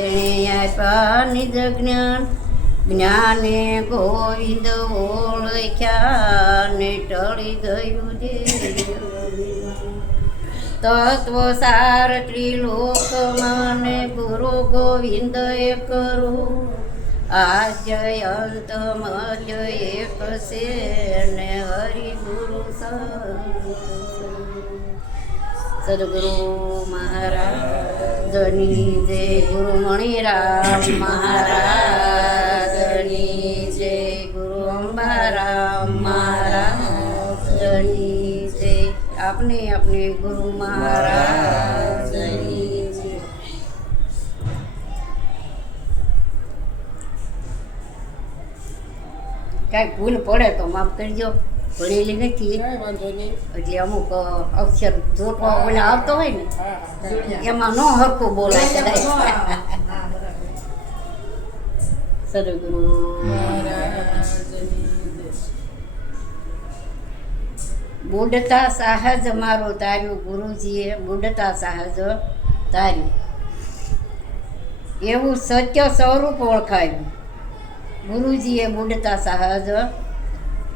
તેણે આપ્યા નિજ જ્ઞાન, જ્ઞાને ગોવિંદ ઓળખ્યા ને ટળી ગયું જે તત્વ સાર ત્રિલોકમાં ને ગુરુ ગોવિંદ કરું, આદ્ય અંત મધ્ય એક છે ને હરિ ગુરુ સદગુરુ મહારાજની જય, ગુરુ મણિરામ મહારાજની જય, ગુરુ અંબારામ મહારાજની જય, આપને આપને ગુરુ મહારાજની જય. કાંઈક ભૂલ પડે તો માફ કરજો, ભણેલી નથી એટલે અમુક અક્ષર જોટવા ઓલા આવતો હોય ને એમાં ન હરખું બોલાય કદાચ. સદગુરુ બુડતા સાહજ મારું તાર્યું, ગુરુજીએ બુડતા સાહજ તાર્યું, એવું સત્ય સ્વરૂપ ઓળખાયું. ગુરુજીએ બુડતા સાહજ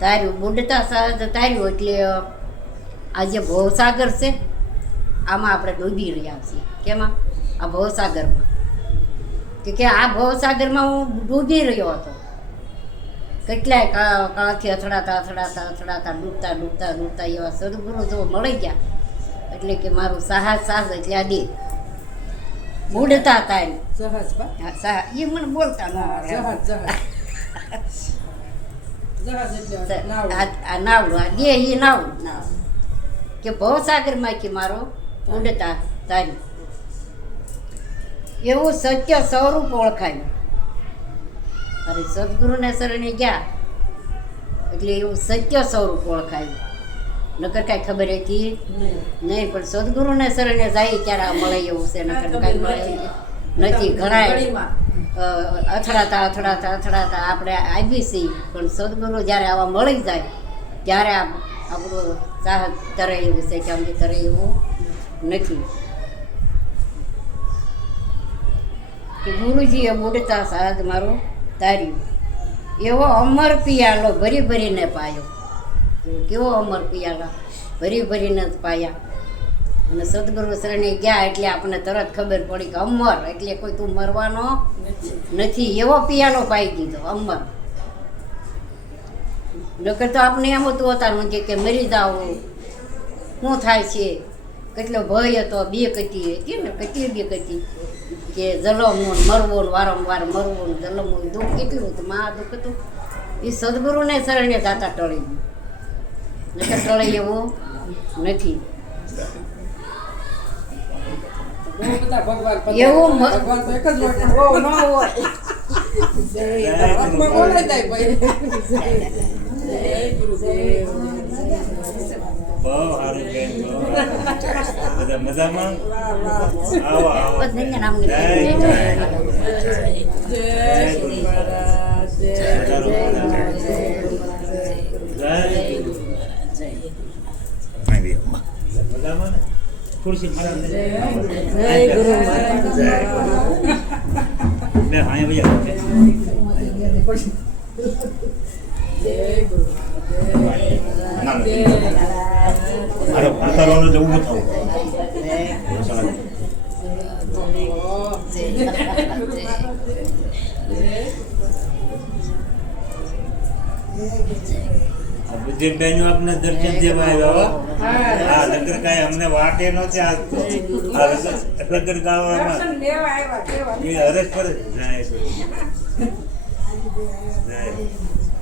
તાર્યું, બુડતા સહજ તાર્યું એટલે આ જે ભવસાગર છે આમાં આપણે ડૂબી રહ્યા છીએ. કેમાં? આ ભવસાગરમાં. કે આ ભવસાગરમાં હું ડૂબી રહ્યો હતો, કેટલાય કાળથી અથડાતા અથડાતા અથડાતા ડૂબતા ડૂબતા ડૂબતા એવા સદગુરુ જો મળી ગયા એટલે કે મારું સાહસ સાહસ એટલે આ દે બુડતા તાર્યું. એ મને બોલતા ન નાવડું દે એ નાવડું કે ભવસાગરમાંથી મારો ઉડતા તાર્યું, એવું સત્ય સ્વરૂપ ઓળખાયું. અરે સદગુરુને શરણે ગયા એટલે એવું સત્ય સ્વરૂપ ઓળખાયું. નકર કાંઈ ખબર હતી નહીં, પણ સદગુરુને શરણે જાય ત્યારે આ મળે એવું છે, નકર કાંઈ મળે નથી. ઘણા અથડાતા અથડાતા અથડાતા આપણે આવી છીએ, પણ સદગુરુ જ્યારે આવા મળી જાય ત્યારે આપણું સાહસ તરે એવું છે કે અમને તરે એવું નથી. કે ગુરુજીએ બુડતા સાહજ મારું તાર્યું, એવો અમર પિયાલો ભરી ભરીને પાયો. કેવો અમર પિયાલા ભરી ભરીને જ પાયા. અને સદગુરુ શરણે ગયા એટલે આપણને તરત ખબર પડી કે અમર એટલે કોઈ તું મરવાનો નથી, એવો પિયાલો પાઈ દીધો અમર. નકર તો આપણે એમ હતું હોતા કે મરી જાવ શું થાય છે, કેટલો ભય હતો, બીક હતી ને, કેટલી બીક હતી કે જલમવું મરવું વારંવાર મરવું જલમવું દુઃખ કેટલું હતું, મહા દુઃખ હતું. એ સદગુરુને શરણે જાતા ટળી ગયું, નકર ટળે એવું નથી. એવું મજામાં ખુરશી મારા જય ગુરુ મે હાય ભૈયા ના અરે પાતાળોને જ ઊભું થવું. બુદ્ધિબેન આપને દર્શન દેવા આવ્યો. હા લગર કાંઈ અમને વાટે નહોતી આવતો. લગર ગાવામાં એ હરેશ પર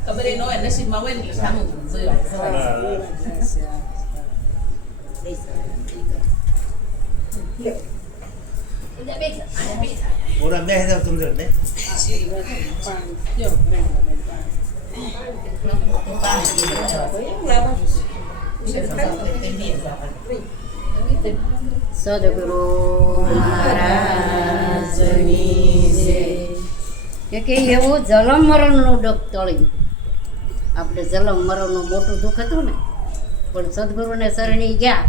ખબર એ ન હોય, નસીબમાં હોય ને એટલે સામું પૂરા બે હજાર સુંદર ને સદગુરુ મહારાજની જય. કે એવું જલમ મરણનું દુઃખ ટળ્યું. આપણે જલમ મરણનું મોટું દુઃખ હતું ને, પણ સદગુરુને શરણી ગયા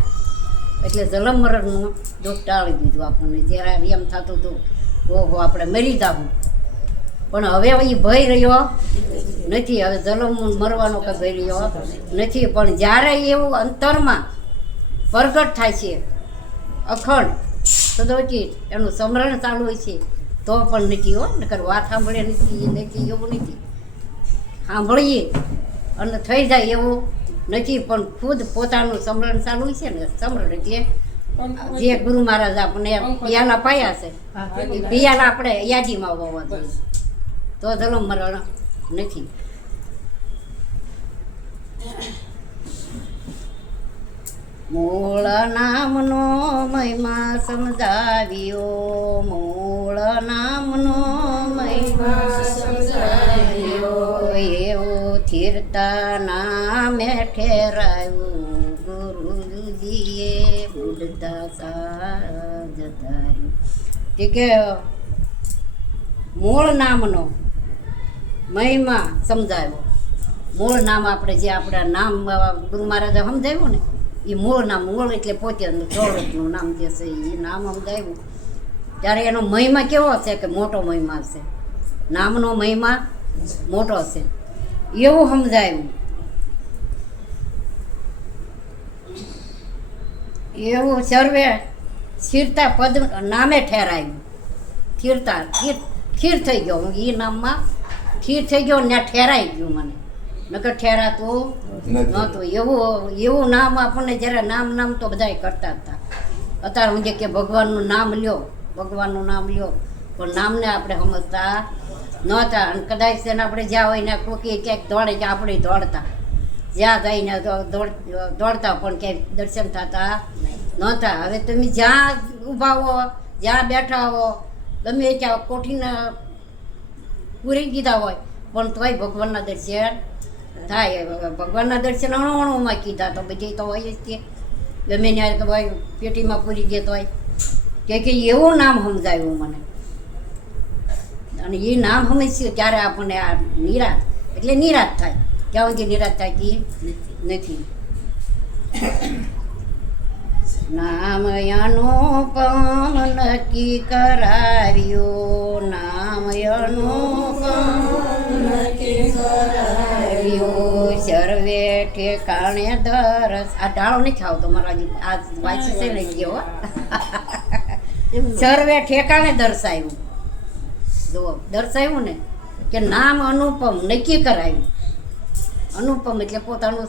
એટલે જલમ મરણનું દુઃખ ટાળી દીધું આપણને. જ્યારે એમ થતું હતું ઓહો આપણે મરી જાવું, પણ હવે એ ભય રહ્યો નથી. હવે જલમ મરવાનો કે ભય રહ્યો નથી. પણ જ્યારે એવું અંતરમાં પ્રગટ થાય છે અખંડ સદોચિત એનું સ્મરણ ચાલુ હોય છે તો પણ નથી હો. નકર વાત સાંભળે નથી એવું નથી. સાંભળીએ અને થઈ જાય એવું નથી, પણ ખુદ પોતાનું સ્મરણ ચાલુ છે ને. સ્મરણ એટલે જે ગુરુ મહારાજ આપણે પિયાલા પાયા છે એ પિયાલા આપણે યાદીમાં હોવા જોઈએ તો જન્મ મરણ નથી. મૂળ નામનો મહિમા સમજાવ્યો, મૂળ નામનો મહિમા સમજાવ્યો, એવું સ્થિરતા નામે ઠેરાયું, ગુરુજીએ બુદ્ધતા સાજધાર્યું. કે મૂળ નામનો મહિમા સમજાવ્યો. મૂળ નામ આપણે જે આપણા નામ ગુરુ મહારાજે સમજાવ્યું ને એ મૂળ નામ. મૂળ એટલે પોતાનું ચોરસનું નામ જે છે એ નામ સમજાવ્યું ત્યારે એનો મહિમા કેવો છે કે મોટો મહિમા છે. નામનો મહિમા મોટો છે એવું સમજાયું. એવું સર્વે સ્થિરતા પદ નામે ઠેરાયું. સ્થિરતા સ્થિર થઈ ગયો હું એ નામમાં સ્થિર થઈ ગયો ને ઠેરાઈ ગયું મને. નકર ઠેરાતું નહોતું. એવું નામ આપણને જ્યારે નામ તો બધાય કરતા હતા. અત્યારે હું જે કે ભગવાનનું નામ લ્યો, ભગવાનનું નામ લ્યો, પણ નામને આપણે સમજતા નહોતા. અને કદાચ તેને આપણે જ્યાં હોય ને કોકી ક્યાંક દોડે કે આપણે દોડતા, જ્યાં જઈને દોડતા પણ ક્યાંય દર્શન થતા નહોતા. હવે તમે જ્યાં ઊભા હો, જ્યાં બેઠા હો, ગમે ત્યાં કોઠીના પૂરી દીધા હોય પણ તોય ભગવાનના દર્શન થાય. ભગવાનના દર્શન અણુમાં કીધા તો બધી તો હોય જ તે ગમે ત્યાં કે ભાઈ પેટીમાં પૂરી ગયા હોય કે એવું નામ સમજાયું મને. અને એ નામ સમજ્યું ત્યારે આપણને આ નિરાશ એટલે નિરાશ થાય. ક્યાં સુધી નિરાશ થાય કે નથી. નામ અનુપમ નક્કી કરાવ્યું, નામ અનુપમ નક્કી કરાવ્યું, સર્વે ઠેકાણે દરસ. આ ટાળો નહીં ખાવ તો મારા આ વાંચી છે ને ગયો. સર્વે ઠેકાણે દર્શાવ્યું. જુઓ દર્શાવ્યું ને કે નામ અનુપમ નક્કી કરાવ્યું. અનુપમ એટલે પોતાનું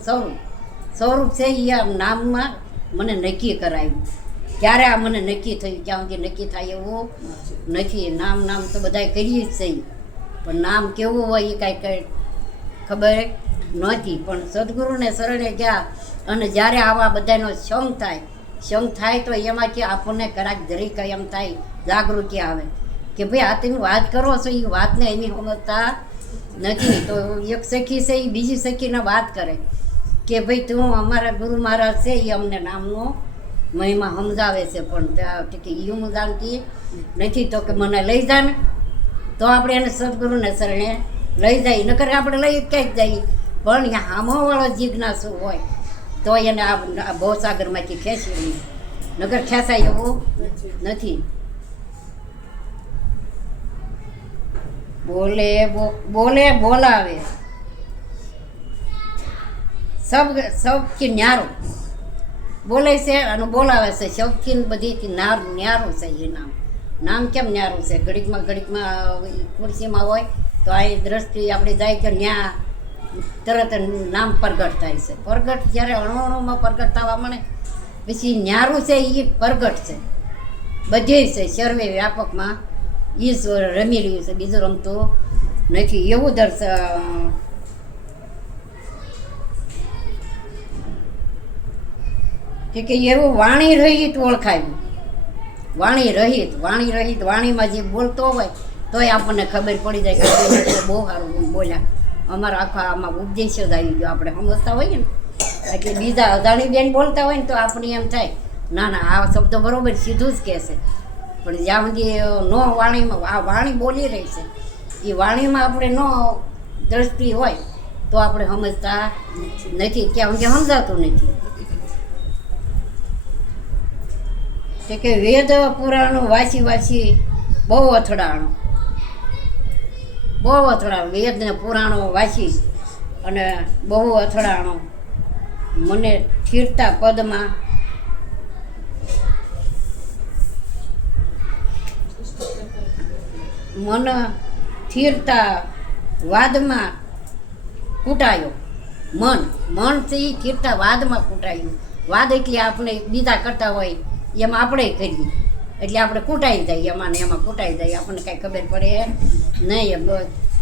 સ્વરૂપ છે એ આ નામમાં મને નક્કી કરાવ્યું. ક્યારે આ મને નક્કી થયું? ક્યાં સુધી નક્કી થાય એવું નથી. નામ તો બધાય કરીએ જ છે પણ નામ કેવું હોય એ કાંઈ ખબર નહોતી. પણ સદગુરુને શરણે ગયા અને જ્યારે આવા બધાનો સંગ થાય તો એમાંથી આપણને કરાક જરીક એમ થાય જાગૃતિ આવે કે ભાઈ આ તમે વાત કરો છો એ વાતને એની સમજતા નથી. તો એક સખી છે એ બીજી સખીને વાત કરે કે ભાઈ તું અમારા ગુરુ મહારાજ છે એ અમને નામનો મહિમા સમજાવે છે પણ કે હું જાણતી નથી. તો કે મને લઈ જા ને તો આપણે એને સદગુરુને શરણે લઈ જાય. નકર આપણે લઈ ક્યાંક જઈએ પણ અહીંયા હામોવાળો જિજ્ઞાસુ હોય તો એને આ ભવસાગરમાંથી ખેંચી લઈએ. નકર ખેંચાય એવું નથી. બોલે બોલાવે સૌથી ન્યારો બોલે છે અને બોલાવે છે. સૌથી બધી ન્યારું છે એ નામ કેમ ન્યારું છે? ઘડીકમાં ખુરશીમાં હોય તો આ દ્રષ્ટિ આપણે જાય કે ન્યા તરત નામ પ્રગટ થાય છે. પ્રગટ જ્યારે અણુમાં પ્રગટ થવા મળે પછી ન્યારું છે એ પ્રગટ છે બધે છે. સર્વે વ્યાપકમાં એ જ રમી રહ્યું છે, બીજું રમતું નથી. એવું કે એવું વાણી રહિત ઓળખાયું. વાણી રહિત વાણીમાં જે બોલતો હોય તોય આપણને ખબર પડી જાય કે બહુ સારું બોલ્યા. અમારા આખા આમાં ઉપદેશ જ આવી ગયો. આપણે સમજતા હોઈએ ને એટલે બીજા અજાણી બેન બોલતા હોય ને તો આપણે એમ થાય ના આ શબ્દ બરોબર સીધું જ કહેશે. પણ જ્યાં સુધી નો વાણીમાં આ વાણી બોલી રહી છે એ વાણીમાં આપણે નો દ્રષ્ટિ હોય તો આપણે સમજતા નથી. ત્યાં સુધી સમજાતું નથી. કે વેદ પુરાણો વાંચી બહુ અથડાણો, વેદ ને પુરાણો વાંચી અને બહુ અથડાણો. મને થીરતા પદમાં મન થીરતા વાદમાં કૂટાયો. મનથી થીરતા વાદમાં કૂટાયું. વાદ એટલે આપણે બીજા કરતા હોય એમાં આપણે કરીએ એટલે આપણે કૂટાઈ જાય, એમાં ને એમાં કૂટાઈ જાય, આપણને કાંઈ ખબર પડે નહીં.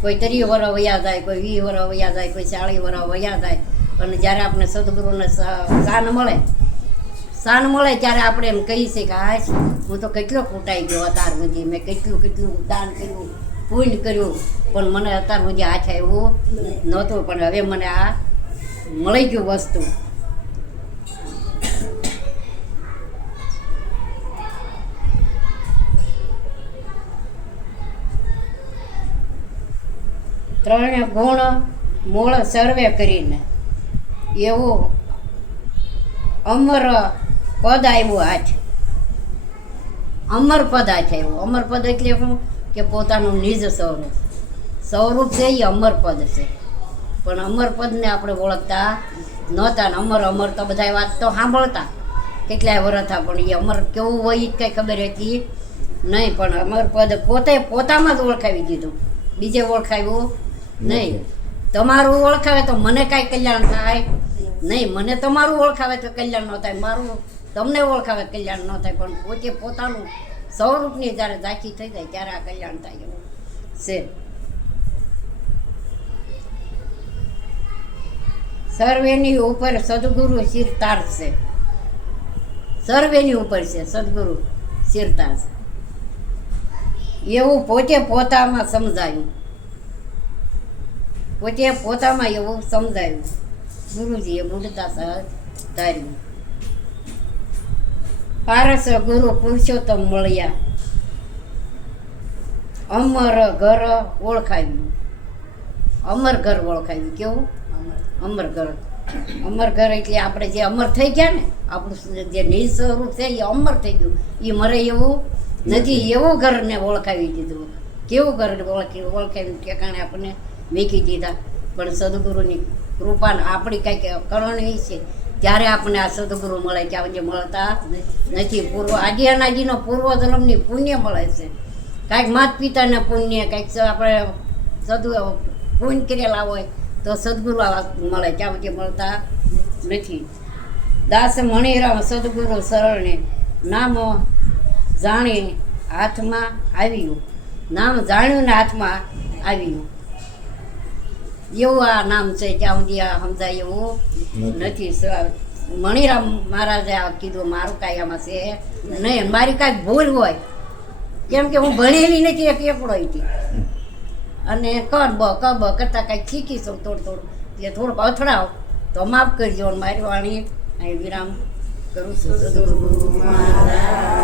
કોઈ 30 વર્ષ વયા જાય, કોઈ 20 વર્ષ વયા જાય, કોઈ 40 વર્ષ વયા જાય. અને જ્યારે આપણે સદગુરુને શાન મળે ત્યારે આપણે એમ કહી છે કે હા હું તો કેટલો કૂટાઈ ગયો અત્યાર સુધી, મેં કેટલું દાન કર્યું, પુણ્ય કર્યું, પણ મને અત્યાર સુધી હાથ આવ્યું નહોતું, પણ હવે મને આ મળી ગયું વસ્તુ. ત્રણે ગુણ મૂળ સર્વે કરીને એવું અમર પદ આવ્યું હાથ. અમર પદ હાથ આવ્યું. અમર પદ એટલે શું કે પોતાનું નિજ સ્વરૂપ છે એ અમર પદ છે. પણ અમર પદને આપણે ઓળખતા નહોતા ને અમર તો બધા વાત તો સાંભળતા કેટલાય વર્ષ હતા, પણ એ અમર કેવું હોય એ કંઈ ખબર હતી નહીં. પણ અમર પદ પોતામાં જ ઓળખાવી દીધું, બીજે ઓળખાવ્યું નહીં. તમારું ઓળખાવે તો મને કાંઈ કલ્યાણ થાય નહીં, મને તમારું ઓળખાવે તો કલ્યાણ ન થાય, મારું તમને ઓળખાવે કલ્યાણ ન થાય. પણ પોતે પોતાનું સ્વરૂપની જ્યારે ઝાંખી થઈ જાય ત્યારે આ કલ્યાણ થાય એવું છે. સર્વેની ઉપર સદગુરુ શિરતાર છે. સર્વેની ઉપર છે સદગુરુ શિરતાર છે એવું પોતે પોતામાં સમજાયું. એવું સમજાયું ગુરુજીએ મૂઢતા સહજ ધાર્યું. પારસ ગુરુ પુરુષોત્તમ મળ્યા, અમર ઘર ઓળખાવ્યું. અમર ઘર ઓળખાવ્યું. કેવું? અમર ઘર એટલે આપણે જે અમર થઈ ગયા ને, આપણું જે નિજ સ્વરૂપ છે એ અમર થઈ ગયું, એ મરે એવું નથી. એવું ઘરને ઓળખાવી દીધું. કેવું ઘર ઓળખાવ્યું ઠેકાણે આપણને મૂકી દીધા. પણ સદગુરુની કૃપા આપણી કંઈક કરણી છે ત્યારે આપણને આ સદગુરુ મળે, ત્યાં જે મળતા નથી. આજે અનાજીનો પૂર્વ જન્મની પુણ્ય મળે છે, કાંઈક માતા પિતાના પુણ્ય, કાંઈક આપણે પુણ્ય કરેલા હોય તો સદગુરુ મળે, ત્યાં જે મળતા નથી. દાસ મણિરામ સદગુરુ શરણે નામ જાણી હાથમાં આવ્યું. નામ જાણ્યું ને હાથમાં આવ્યું એવું આ નામ છે. ત્યાં સુધી આ સમજાય એવું નથી. મણિરામ મહારાજે આ કીધું મારું કાંઈ આમાં છે નહીં, મારી કાંઈક ભૂલ હોય, કેમ કે હું ભણેલી નથી, એક એકડો હતી અને ક બ કરતાં કાંઈક શીખીશું થોડું એ થોડુંક અથડાવ તો માફ કરજો. મારી વાણી અહીં વિરામ કરું છું. સદગુરુ મહારાજ.